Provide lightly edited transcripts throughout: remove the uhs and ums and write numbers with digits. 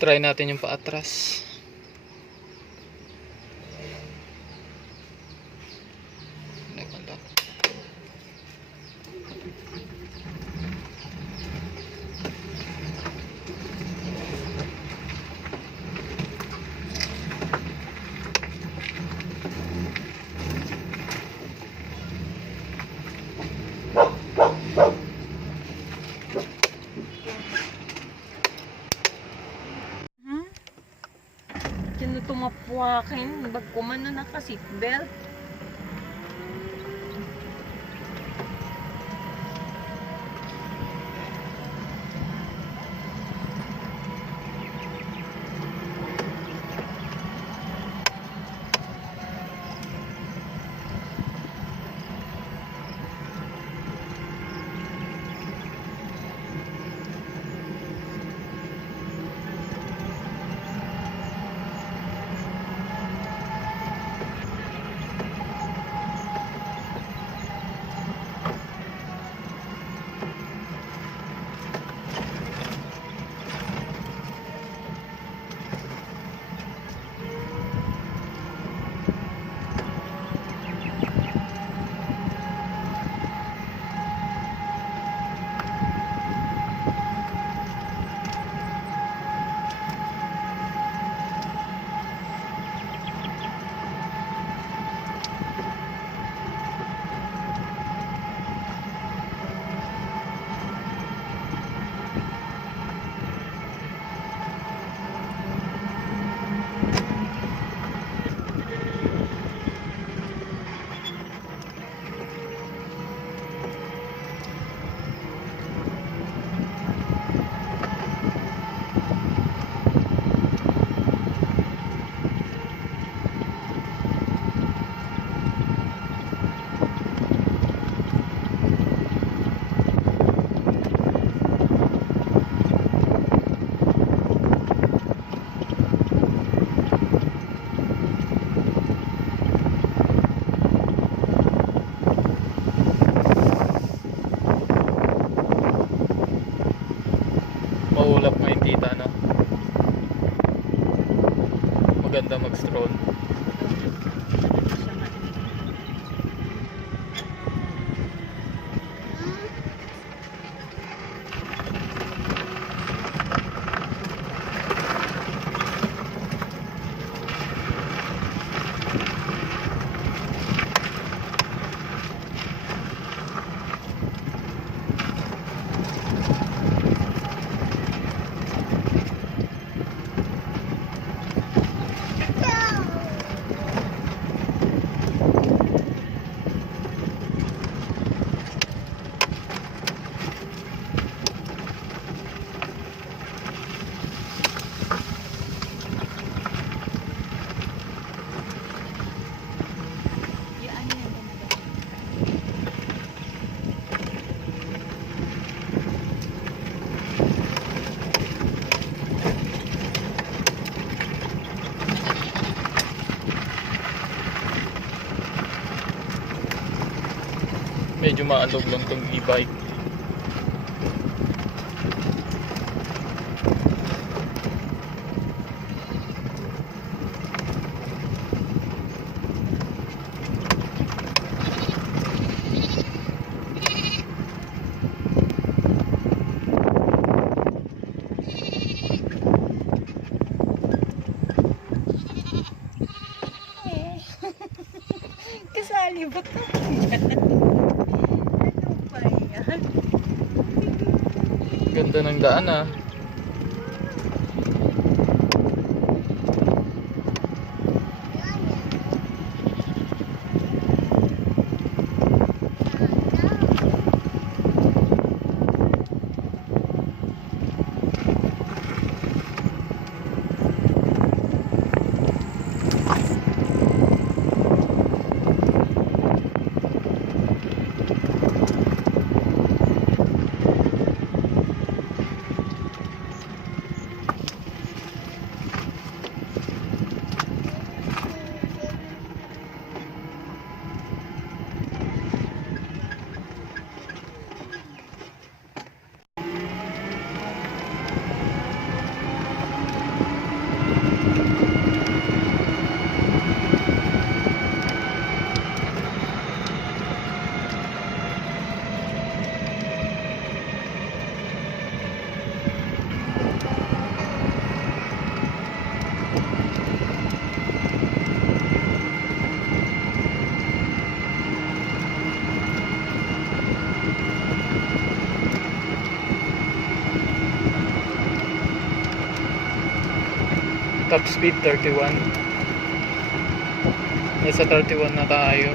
Try natin yung paatras. Tumapwakin, bagkuman na naka-seatbelt. Maulap ngayon tita, no? Maganda mag-stroll. Medyo maalog lang tong e-bike. Kasali ba ito? Ganda ng daan, ah. Top speed 31. Nasa 31 na tayo.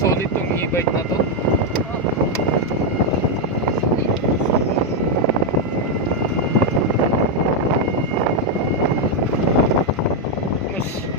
Solid tong e-bike na to.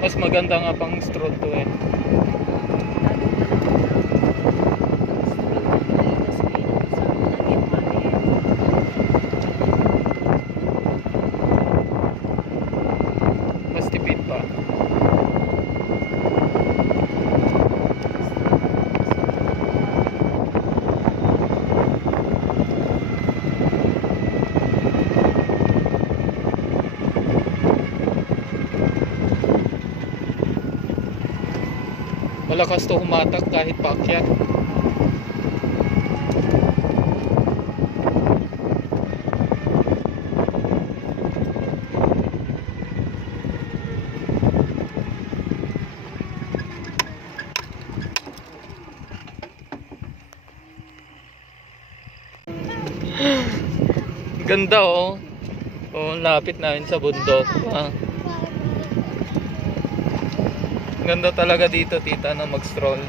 Mas maganda nga pang stroll to eh. Mas tipid pa. Malakas to humatak kahit paakyat. Ganda oh. Oh, lapit namin sa bundok. Ganda talaga dito, tita, na mag-stroll.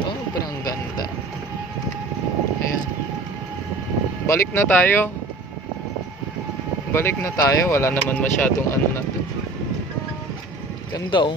Sobrang ganda. Ayan. Balik na tayo. Balik na tayo. Wala naman masyadong ano na to. Ganda oh.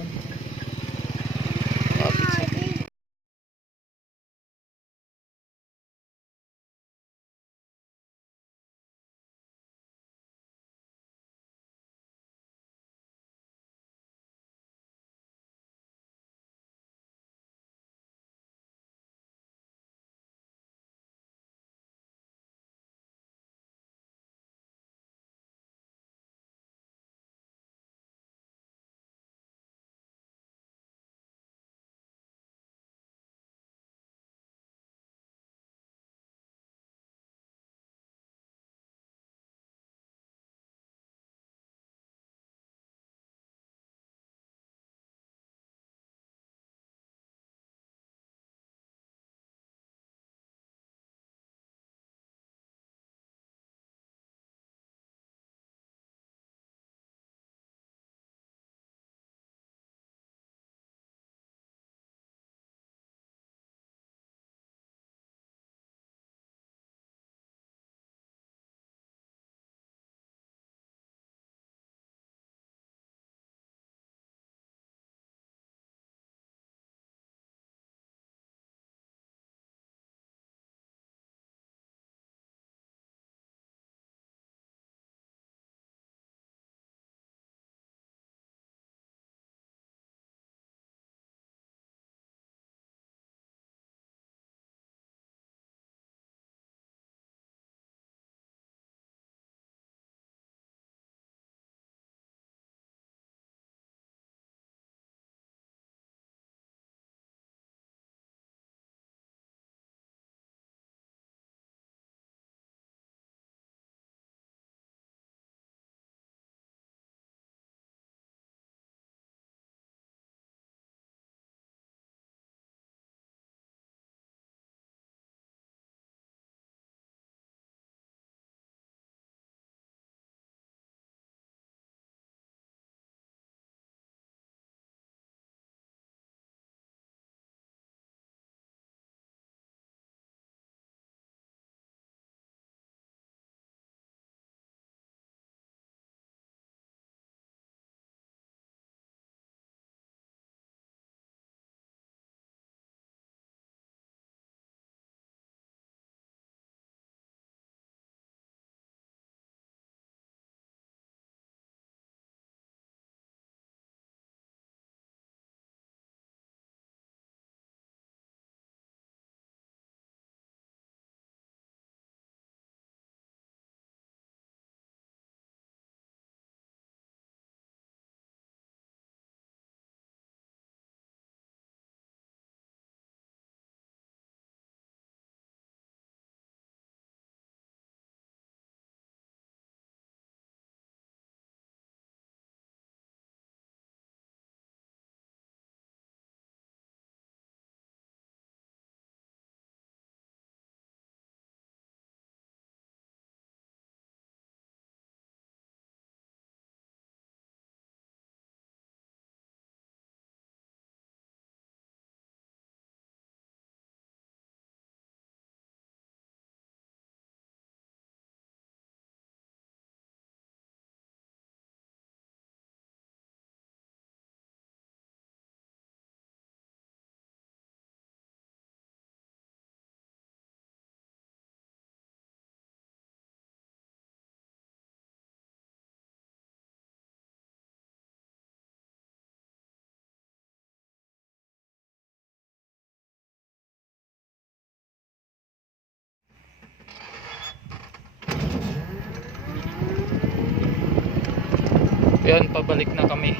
Ayan, pabalik na kami.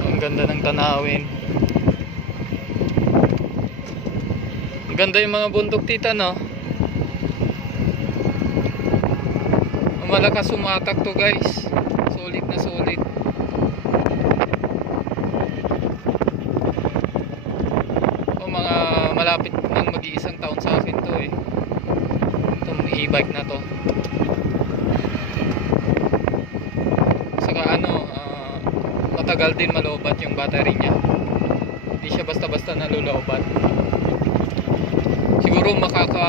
Ang ganda ng tanawin. Ang ganda yung mga bundok tita, no? Malakas sumatak to, guys. Solid na solid. O mga malapit nang mag-iisang taon sa akin to eh. Itong e-bike na to. Saka matagal din malobat yung battery niya. Hindi siya basta-basta nalulobat. Siguro makaka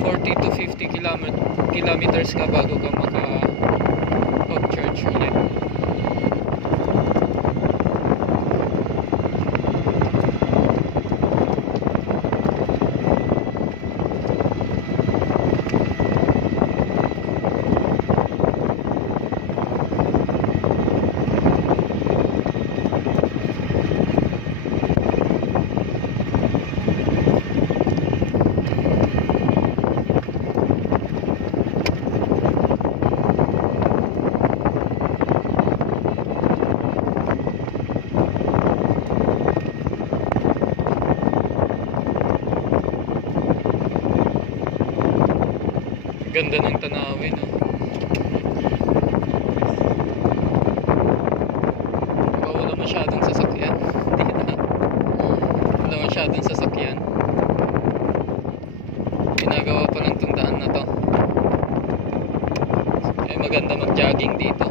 40 to 50 kilometers ka bago ka maka-charge ulit. Ganda ng tanawin, no? Diba wala masyadong sasakyan? Wala masyadong sasakyan. Ginagawa pa lang itong daan na to. Kaya maganda mag-jogging dito.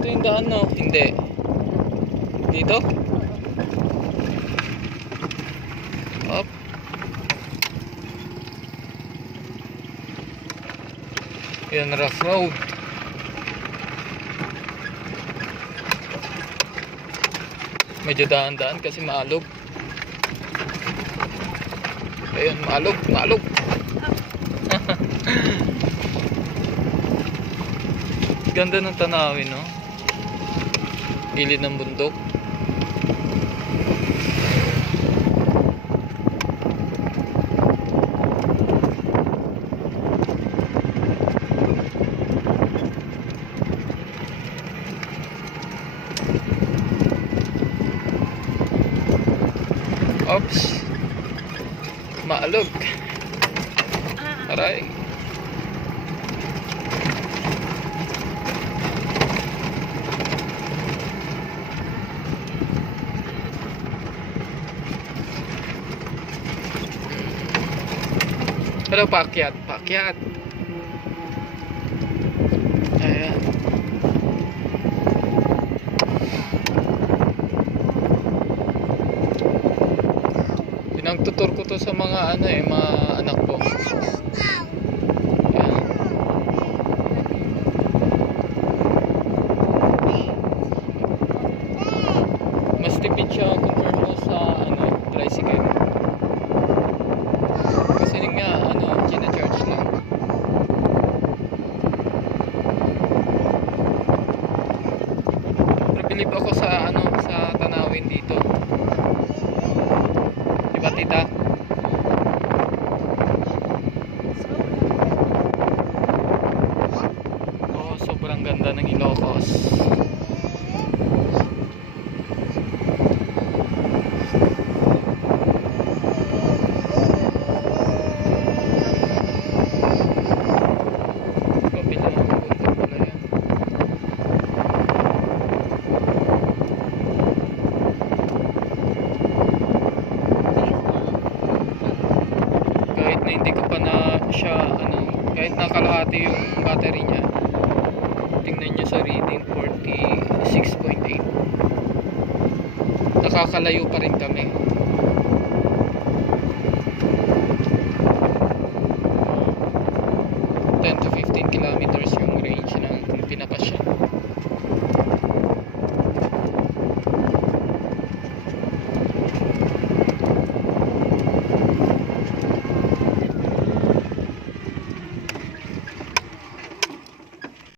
Ito yung daan, no? Hindi. Dito? Up. Yan, rough road. Medyo daan-daan kasi maalog. Ayun, maalog. Ganda ng tanawin, no? Gilid ng bundok. Oops. Maalog. Aray. Hello, paakyat. Ayan. Pinagtutur ko to sa mga mga anak ko. Ayan. Mas tipid siya compare mo sa tricycle. Kasi nga gina-charge lang. Pero bilib ako sa sa tanawin dito. Diba, tita? Oh, sobrang ganda ng Ilocos. Kahit na hindi ko pa na siya kahit nakalahati yung battery niya, tingnan nyo sa reading 46.8, nakakalayo pa rin kami.